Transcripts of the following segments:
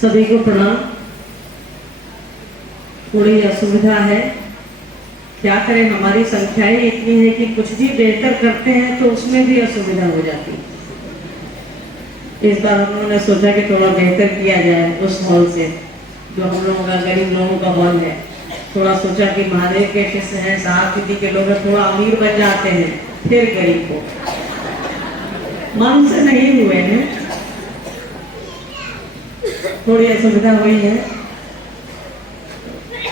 सभी को प्रणाम। थोड़ी असुविधा है, क्या करें, हमारी संख्याएं इतनी है कि कुछ भी बेहतर करते हैं तो उसमें भी असुविधा हो जाती है। इस बार हम लोगों ने सोचा कि थोड़ा बेहतर किया जाए उस हॉल से, जो हम लोगों का गरीब लोगों का हॉल है। थोड़ा सोचा कि महादेव के शिष्य हैं, साहब दीदी के लोग थोड़ा अमीर बन जाते हैं, फिर गरीब को मन से नहीं हुए हैं, थोड़ी असुविधा हुई है।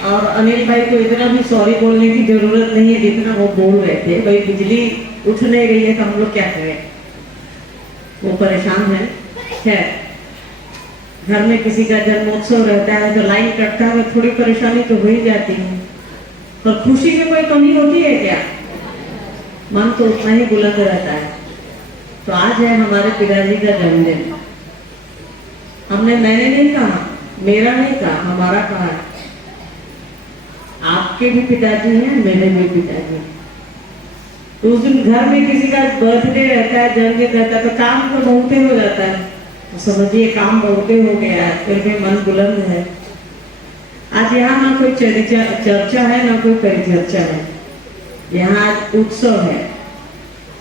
और अनिल भाई को इतना भी सॉरी बोलने की जरूरत नहीं है जितना वो बोल रहे थे। भाई बिजली उठ नहीं रही है तो हम लोग क्या करें, वो परेशान है। खैर, घर में किसी का जन्मोत्सव रहता है तो लाइन कटता है, थोड़ी परेशानी तो हो ही जाती है, पर खुशी में कोई कमी होती है क्या? मन तो उतना ही बुलंद रहता है। तो आज है हमारे पिताजी का जन्मदिन। मैंने नहीं कहा, मेरा नहीं कहा, हमारा कहा। आपके भी पिताजी हैं, मेरे भी पिताजी। तो उस दिन घर में किसी का बर्थडे रहता है, जन्मदिन रहता है, तो काम तो बहुते हो जाता है। तो समझिए काम बहुते हो गया है, फिर भी मन बुलंद है। आज यहाँ ना कोई चर्चा है ना कोई परिचर्चा है, यहाँ आज उत्सव है।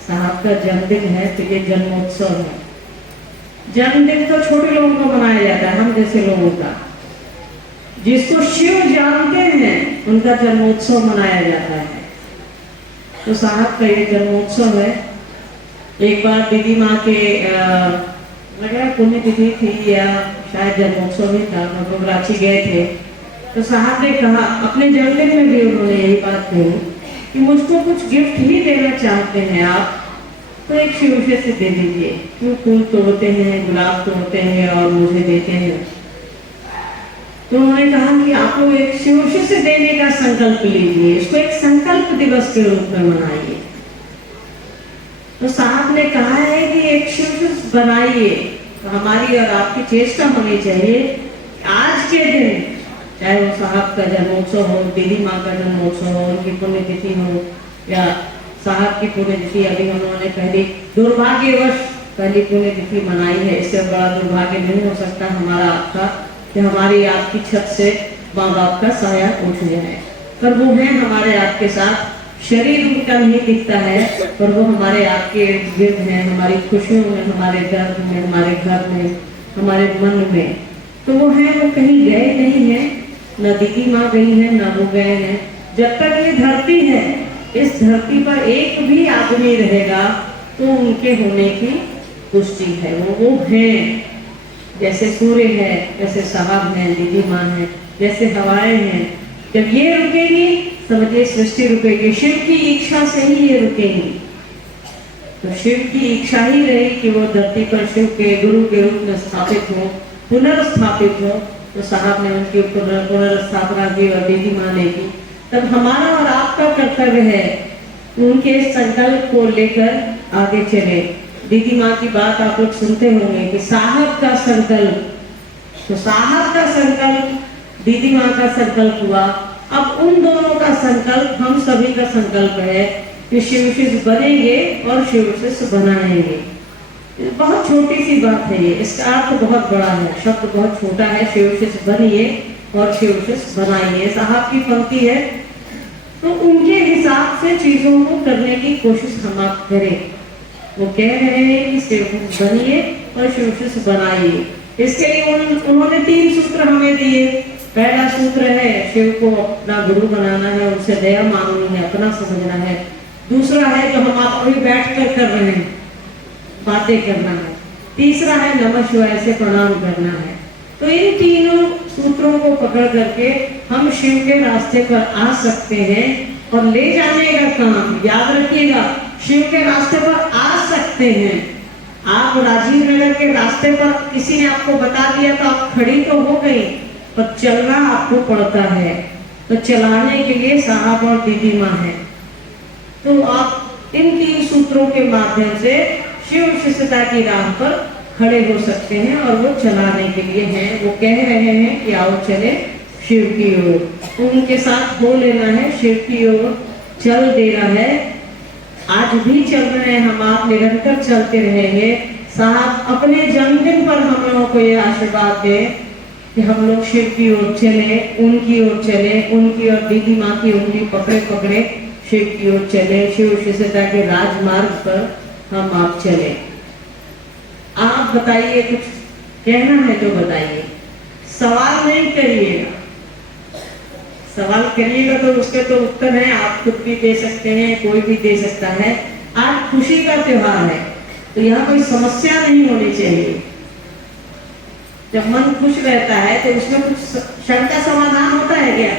साहब का जन्मदिन है तो ये जन्मोत्सव है। जन्मदिन तो छोटे लोगों को मनाया जाता है, हम जैसे लोगों का। जिसको शिव जानते हैं उनका जन्मोत्सव मनाया जाता है। तो साहब का ये जन्मोत्सव है। एक बार दीदी माँ के लगा पुण्यतिथि थी या शायद जन्मोत्सव ही था, हम लोग रांची गए थे। तो साहब ने कहा, अपने जन्मदिन में भी उन्होंने यही बात कही कि मुझको कुछ गिफ्ट ही देना चाहते हैं आप, तो एक शिवशे से दे दीजिए। क्यों फूल तोड़ते हैं, गुलाब तोड़ते हैं और मुझे देते हैं। तो उन्होंने कहा कि आप लोग एक शिवशे से देने का संकल्प लीजिए, इसको एक संकल्प दिवस के रूप में मनाइए। तो साहब ने कहा है कि एक शिवशे बनाइए। तो हमारी और आपकी चेष्टा होनी चाहिए, आज के दिन चाहे वो साहब का जन्मोत्सव हो, दीदी माँ का जन्मोत्सव हो, उनकी पुण्यतिथि हो या साहब की पुण्यतिथि। अभी उन्होंने पहली दुर्भाग्यवश पहली पुण्यतिथि मनाई है। इससे बड़ा दुर्भाग्य नहीं हो सकता हमारा आपका कि हमारी आपकी छत से माँ बाप का साया उठ जाए। पर वो है हमारे आपके साथ, शरीर उनका नहीं दिखता है, पर वो हमारे आपके इर्द गिर्द हैं, हमारी खुशियों में, हमारे दर्द में, हमारे घर में, हमारे मन में। तो वो है, वो कहीं गए नहीं है, न दीदी माँ गई है न वो गए हैं। जब तक ये धरती है, इस धरती पर एक भी आदमी रहेगा तो उनके होने की पुष्टि है। वो हैं, जैसे सूर्य है, जैसे साहब हैं, दीदी माँ है, जैसे हवाएं हैं। जब ये रुकेगी समझिए सृष्टि रुकेगी। शिव की इच्छा से ही ये रुकेगी। तो शिव की इच्छा ही रही कि वो धरती पर शिव के गुरु के रूप में स्थापित हो, पुनर्स्थापित हो। तो साहब ने उनकी पुनर्स्थापना की और दीदी माँ ने की। तब हमारा और आपका कर्तव्य है उनके संकल्प को लेकर आगे चले। दीदी माँ की बात आप लोग सुनते होंगे कि साहब का संकल्प, तो साहब का संकल्प, दीदी माँ का संकल्प हुआ। अब उन दोनों का संकल्प, हम सभी का संकल्प है कि शिवशिष्य बनेंगे और शिवशिष्य बनाएंगे। बहुत छोटी सी बात है ये, इसका अर्थ बहुत बड़ा है, शब्द बहुत छोटा है। शिवशिष्य बनिए और शिवशिष्य बनाइए, साहब की पंक्ति है। तो उनके हिसाब से चीजों को करने की कोशिश हम आप करें। वो कह रहे हैं कि शिवशिष्य बनिए और शिवशिष्य बनाइए। इसके लिए उन्होंने 3 सूत्र हमें दिए। पहला सूत्र है शिव को अपना गुरु बनाना है, उनसे दया मांगनी है, अपना समझना है। दूसरा है जो हम आप अभी बैठ कर रहे हैं, बातें करना है। तीसरा है नमः शिवाय से प्रणाम करना है। तो इन तीनों सूत्रों को पकड़ करके हम शिव के रास्ते पर आ सकते हैं और ले जाने का काम, याद रखिएगा, शिव के रास्ते पर आ सकते हैं। आप राजीव नगर के रास्ते पर किसी ने आपको बता दिया तो आप खड़ी तो हो गई, पर चलना आपको पड़ता है। तो चलाने के लिए साहब और दीदी माँ है। तो आप इन 3 सूत्रों के माध्यम से शिव शिष्यता की राह पर खड़े हो सकते हैं और वो चलाने के लिए हैं। वो कह रहे हैं कि आओ चले शिव की ओर, उनके साथ हो लेना है, शिव की ओर चल देना है। आज भी चल रहे हैं हम, आप निरंतर चलते रहेंगे। साहब अपने जन्मदिन पर हम लोगों को ये आशीर्वाद दे कि हम लोग शिव की ओर चले, उनकी ओर चले, उनकी और दीदी माँ की उंगली पकड़े पकड़े शिव की ओर चले, शिव शिष्यता के राजमार्ग पर हम आप चले। आप बताइए, कुछ कहना है तो बताइए, सवाल नहीं करिएगा। सवाल करिएगा तो उसके तो उत्तर है, आप खुद भी दे सकते हैं, कोई भी दे सकता है। आज खुशी का त्योहार है तो यहाँ कोई समस्या नहीं होनी चाहिए। जब मन खुश रहता है तो उसमें कुछ शंका समाधान होता है क्या?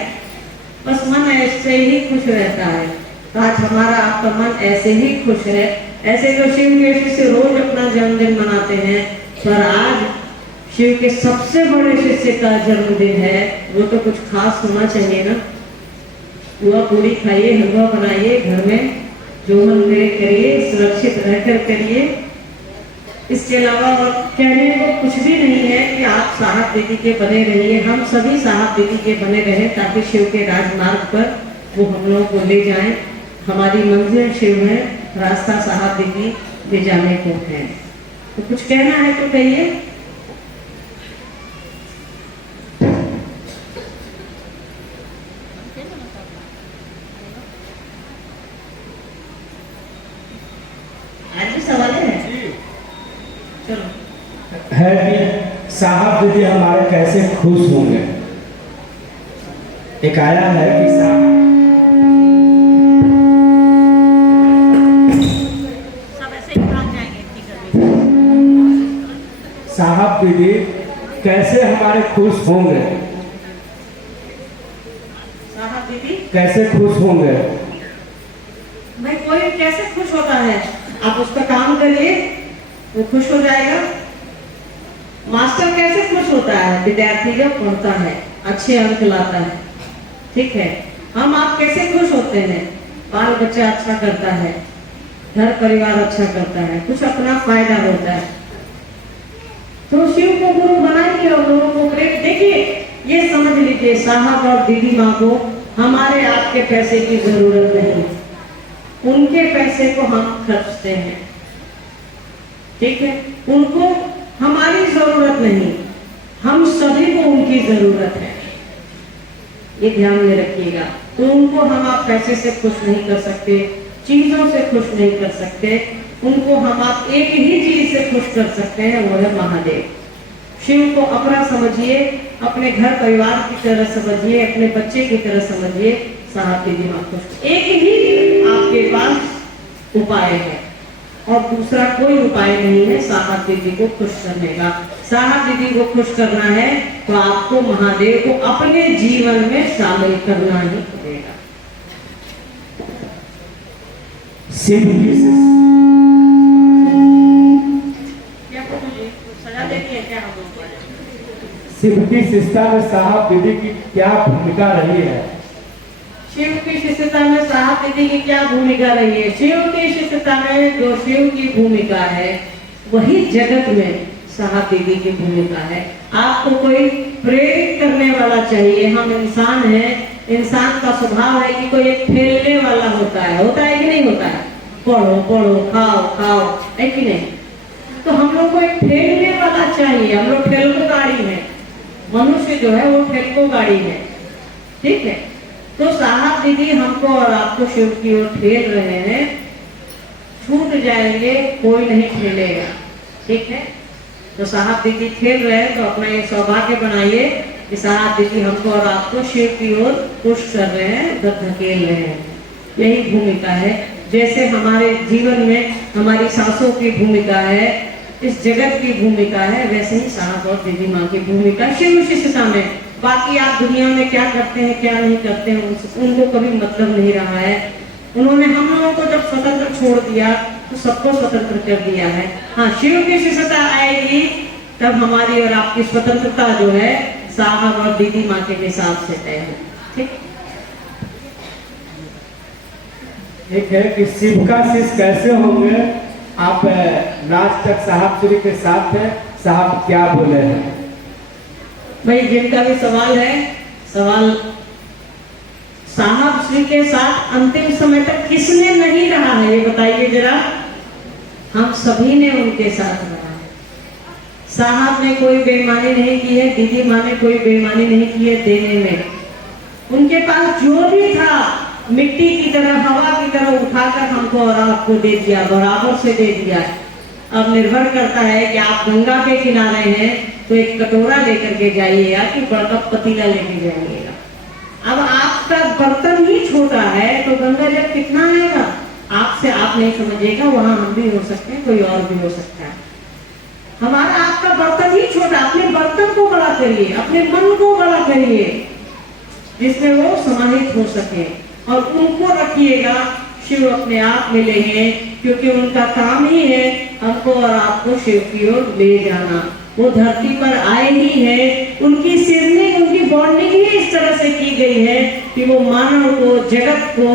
बस मन ऐसे ही खुश रहता है। तो आज हमारा आपका मन ऐसे ही खुश है। ऐसे तो शिव के शिष्य रोज अपना जन्मदिन मनाते हैं, पर आज शिव के सबसे बड़े शिष्य का जन्मदिन है, वो तो कुछ खास होना चाहिए ना। पुआ पूरी खाइए, हलवा बनाइए, घर में जो मन करे करिए, सुरक्षित रहकर करिए। इसके अलावा और कहने को कुछ भी नहीं है कि आप साहब दीदी के बने रहिए, हम सभी साहब दीदी के बने रहे, ताकि शिव के राजमार्ग पर वो हम लोगों को ले जाएं। हमारी मंजिल शिव है, रास्ता साहब दीदी ले जाने को है। तो कुछ कहना है तो कहिए। आज भी सवाल है? चलो। है कि साहब दीदी हमारे कैसे खुश होंगे। एक आया है कि सब ऐसे ही भाग जाएंगे। साहब दीदी कैसे हमारे खुश होंगे, साहब दीदी कैसे खुश होंगे। भाई कोई कैसे खुश होता है? आप उसका काम करिए, वो खुश हो जाएगा। मास्टर कैसे खुश होता है? विद्यार्थी जब पढ़ता है, अच्छे अंक लाता है, ठीक है। हम आप कैसे खुश होते हैं? बाल बच्चा अच्छा करता है, घर परिवार अच्छा करता है, कुछ अपना फायदा होता है, तो शिव को गुरु बनाइए और लोगों को प्रेम। देखिए, ये समझ लीजिए, साहब और दीदी माँ को हमारे आपके पैसे की जरूरत नहीं, उनके पैसे को हम खर्चते हैं, ठीक है। उनको हमारी जरूरत नहीं, हम सभी को उनकी जरूरत है, ये ध्यान में रखिएगा। तो उनको हम आप पैसे से खुश नहीं कर सकते, चीजों से खुश नहीं कर सकते। उनको हम आप एक ही चीज से खुश कर सकते हैं, वो है महादेव। शिव को अपना समझिए, अपने घर परिवार की तरह समझिए, अपने बच्चे की तरह समझिए। साहब दीदी माँ खुश, एक ही आपके पास उपाय है और दूसरा कोई उपाय नहीं है साहब दीदी को खुश करने का। साहब दीदी को खुश करना है तो आपको महादेव को अपने जीवन में शामिल करना ही पड़ेगा। शिव की क्या सजा देनी है क्या हम लोग को? शिव की शिष्यता में साहब दीदी की क्या भूमिका रही है? शिव की शिष्यता में साहब दीदी की क्या भूमिका रही है? शिव की शिष्यता में जो शिव की भूमिका है, वही जगत में साहब दीदी की भूमिका है। आपको कोई प्रेरित करने वाला चाहिए। हम इंसान हैं, इंसान का स्वभाव है कि कोई एक ठेलने वाला होता है कि नहीं होता है? पढ़ो पढ़ो, खाओ खाओ, है कि नहीं? तो हम लोग को एक ठेलने वाला चाहिए। हम लोग ठेलको गाड़ी है, मनुष्य जो है वो ठेलको गाड़ी है, ठीक है। तो साहब दीदी हमको और आपको शिव की ओर ठेल रहे हैं, छूट जाएंगे, कोई नहीं ठेलेगा, ठीक है। तो साहब दीदी ठेल रहे हैं तो अपना ये सौभाग्य बनाइए कि साहब दीदी हमको और आपको शिव की ओर पुश कर रहे हैं, धकेल रहे हैं। यही भूमिका है। जैसे हमारे जीवन में हमारी सासों की भूमिका है, इस जगत की भूमिका है, वैसे ही साहब और दीदी माँ की भूमिका शिव शिष्यता में। बाकी आप दुनिया में क्या करते हैं क्या नहीं करते हैं उनको कभी मतलब नहीं रहा है। उन्होंने हम लोगों को जब स्वतंत्र छोड़ दिया तो सबको स्वतंत्र कर दिया है। हाँ, शिव की शिष्यता आएगी तब हमारी और आपकी स्वतंत्रता जो है साहब और दीदी माँ के हिसाब से तय है, ठीक। एक है कि शिव का शिष्य कैसे होंगे। आप लास्ट तक साहब श्री के साथ हैं, साहब क्या बोले हैं? भाई जिनका भी सवाल है, सवाल साहब श्री के साथ अंतिम समय तक किसने नहीं रहा है ये बताइए जरा। हम सभी ने उनके साथ रहा है। साहब ने कोई बेईमानी नहीं की है, दीदी माँ ने कोई बेईमानी नहीं की है देने में। उनके पास जो भी था मिट्टी की तरह, हवा की तरह उठाकर हमको और आपको दे दिया, बराबर से दे दिया। अब निर्भर करता है कि आप गंगा के किनारे हैं तो एक कटोरा लेकर के जाइएगा कि बड़ा पतीला लेके जाइएगा। अब आपका बर्तन ही छोटा है तो गंगा जल कितना आएगा? आपसे आप नहीं समझिएगा, वहां हम भी हो सकते हैं, कोई और भी हो सकता है। हमारा आपका बर्तन ही छोटा, अपने बर्तन को बड़ा करिए, अपने मन को बड़ा करिए जिसमें वो समाहित हो सके और उनको रखिएगा। शिव अपने आप मिले हैं क्योंकि उनका काम ही है हमको और आपको शिव की ओर ले जाना। वो धरती पर आए ही हैं, उनकी सिरनी, उनकी बॉन्डिंग ही इस तरह से की गई है कि वो मानव को, जगत को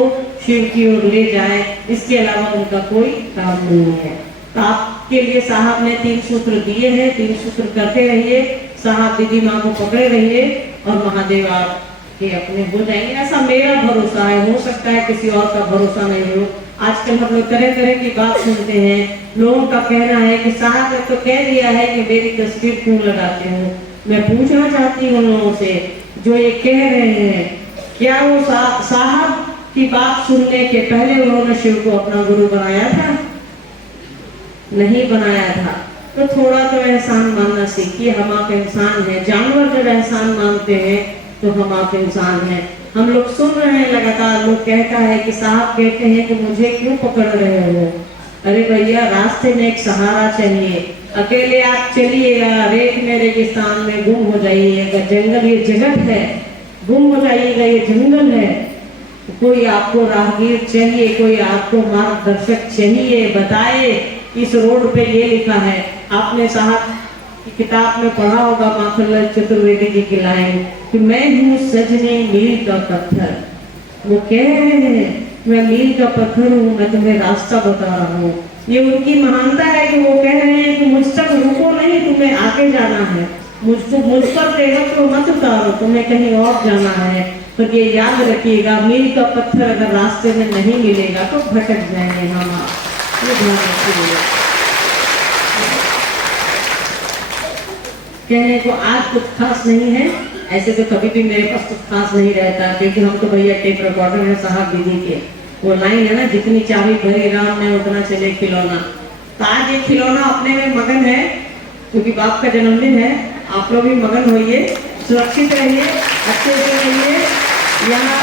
शिव की ओर ले जाए। इसके अलावा उनका कोई काम नहीं है। तो आपके लिए साहब ने 3 सूत्र दिए हैं, 3 सूत्र करते रहिए, साहब दीदी माँ को पकड़े रहिए और महादेव आप के अपने हो जाएंगे। ऐसा मेरा भरोसा है, हो सकता है किसी और का भरोसा नहीं हो। आजकल हम लोग तरह तरह की बात सुनते हैं, लोगों का कहना है कि साहब ने तो कह दिया है कि मेरी तस्वीर क्यों लगाते हो। मैं पूछना चाहती हूँ लोगों से जो ये कह रहे हैं, क्या वो साहब की बात सुनने के पहले उन्होंने शिव को अपना गुरु बनाया था? नहीं बनाया था। तो थोड़ा तो एहसान मानना सीखिए। हम आप इंसान हैं, जानवर जब एहसान मानते हैं तो हम आप इंसान हैं। हम लोग सुन रहे हैं लगातार, लोग कहता है कि साहब कहते हैं कि मुझे क्यों पकड़ रहे हो। अरे भैया, रास्ते में एक सहारा चाहिए। अकेले आप चलिएगा, रेत में रेगिस्तान में गुम हो जाइएगा। जंगल, ये जगत है, गुम हो जाइएगा, ये जंगल है। कोई आपको राहगीर चाहिए, कोई आपको मार्गदर्शक चाहिए, बताए इस रोड पे ये लिखा है। आपने साहब की किताब में पढ़ा होगा माखनलाल चतुर्वेदी जी की लाइन कि मैं हूँ सजने मील का पत्थर। वो कह रहे हैं मैं मील का पत्थर हूँ, मैं तुम्हें रास्ता बता रहा हूँ। ये उनकी महानता है कि वो कह रहे हैं कि मुझ तक रुको नहीं, तुम्हें आगे जाना है। मुझ पर तेरक को मत उतारो, तुम्हें कहीं और जाना है। पर ये याद रखिएगा, मील का पत्थर अगर रास्ते में नहीं मिलेगा तो भटक जाएंगे हम आप। ये ध्यान रखिएगा। कहने को आज कुछ खास नहीं है, ऐसे तो कभी भी मेरे पास कुछ खास नहीं रहता क्योंकि हम तो भैया टेप रिकॉर्डर है साहब दीदी के। वो लाइन है ना, जितनी चाबी भरी राम में उतना चले खिलौना। तो आज ये खिलौना अपने में मगन है क्योंकि बाप का जन्मदिन है। आप लोग भी मगन होइए, सुरक्षित रहिए, अच्छे से रहिए। यहाँ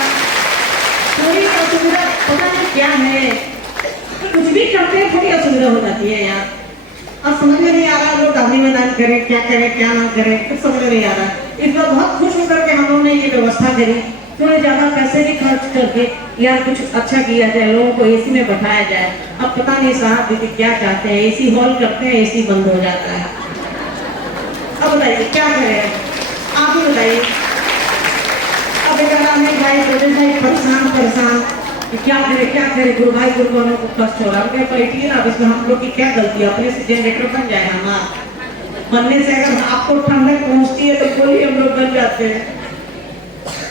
थोड़ी असुविधा पता नहीं क्या है, कुछ भी करते हैं थोड़ी असुविधा हो जाती है यार। अब समझ में नहीं आ रहा लोग दानी में दान करें, क्या ना करें, कुछ समझ में नहीं आ रहा। इस बार बहुत खुश होकर के हम लोगों ने ये व्यवस्था करी, थोड़े ज्यादा पैसे भी खर्च करके यार कुछ अच्छा किया जाए, लोगों को एसी में बैठाया जाए। अब पता नहीं साहब दीदी क्या चाहते हैं, एसी हॉल करते हैं, एसी बंद हो जाता है। अब बताइए क्या करें, आप ही बताइए। अब नहीं भाई परेशान कि क्या करे गुरु भाई, गुरु को हमें कष्ट हो रहा है। बैठिए ना, इसमें हम लोग की क्या गलती है, अपने से जनरेटर बन जाए हमारा। बनने से अगर आपको ठंडक पहुंचती है तो बोलिए, हम लोग बन जाते हैं।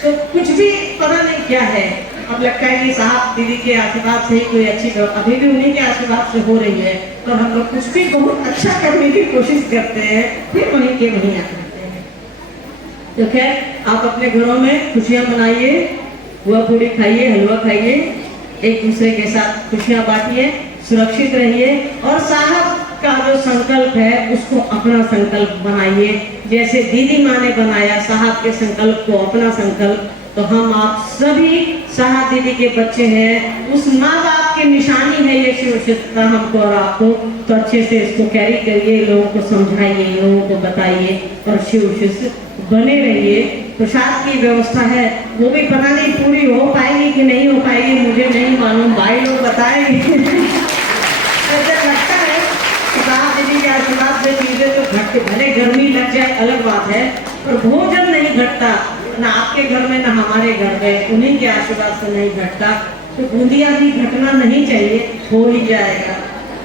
तो कुछ भी पता नहीं क्या है। अब लगता है कि साहब दीदी के आशीर्वाद से ही कोई अच्छी, अभी भी उन्हीं के आशीर्वाद से हो रही है। और हम लोग कुछ भी बहुत अच्छा करने की कोशिश करते हैं, फिर वहीं के वहीं आ जाते हैं। तो खैर, आप अपने घरों में खुशियां मनाइए, हुआ पूरी खाइए, हलवा खाइए, एक दूसरे के साथ खुशियां बांटिए, सुरक्षित रहिए और साहब का जो संकल्प है उसको अपना संकल्प बनाइए। जैसे दीदी माँ ने बनाया साहब के संकल्प को अपना संकल्प, तो हम आप सभी साहब दीदी के बच्चे हैं। उस माँ बाप की निशानी है ये शिव शिक्षा हमको और आपको। तो अच्छे से इसको कैरी करिए, लोगों को समझाइए, लोगों को बताइए और शिव शिष्य बने रहिए। प्रसाद की व्यवस्था है, वो भी पता नहीं पूरी हो पाएगी कि नहीं हो पाएगी, मुझे नहीं मालूम, भाई लोग बताएंगे। ऐसा लगता है साहब दीदी के आशीर्वाद से चीजें तो घटते, भले गर्मी लग जाए अलग बात है, पर भोजन नहीं घटता, ना आपके घर में ना हमारे घर में, उन्हीं के आशीर्वाद से नहीं घटता। तो बूंदिया भी घटना नहीं चाहिए, हो ही जाएगा।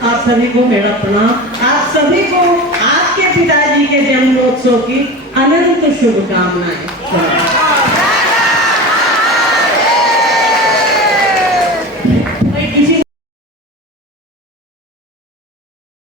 आप सभी को मेरा प्रणाम, आप सभी को आपके पिताजी के जन्मोत्सव की अनंत शुभकामनाएं।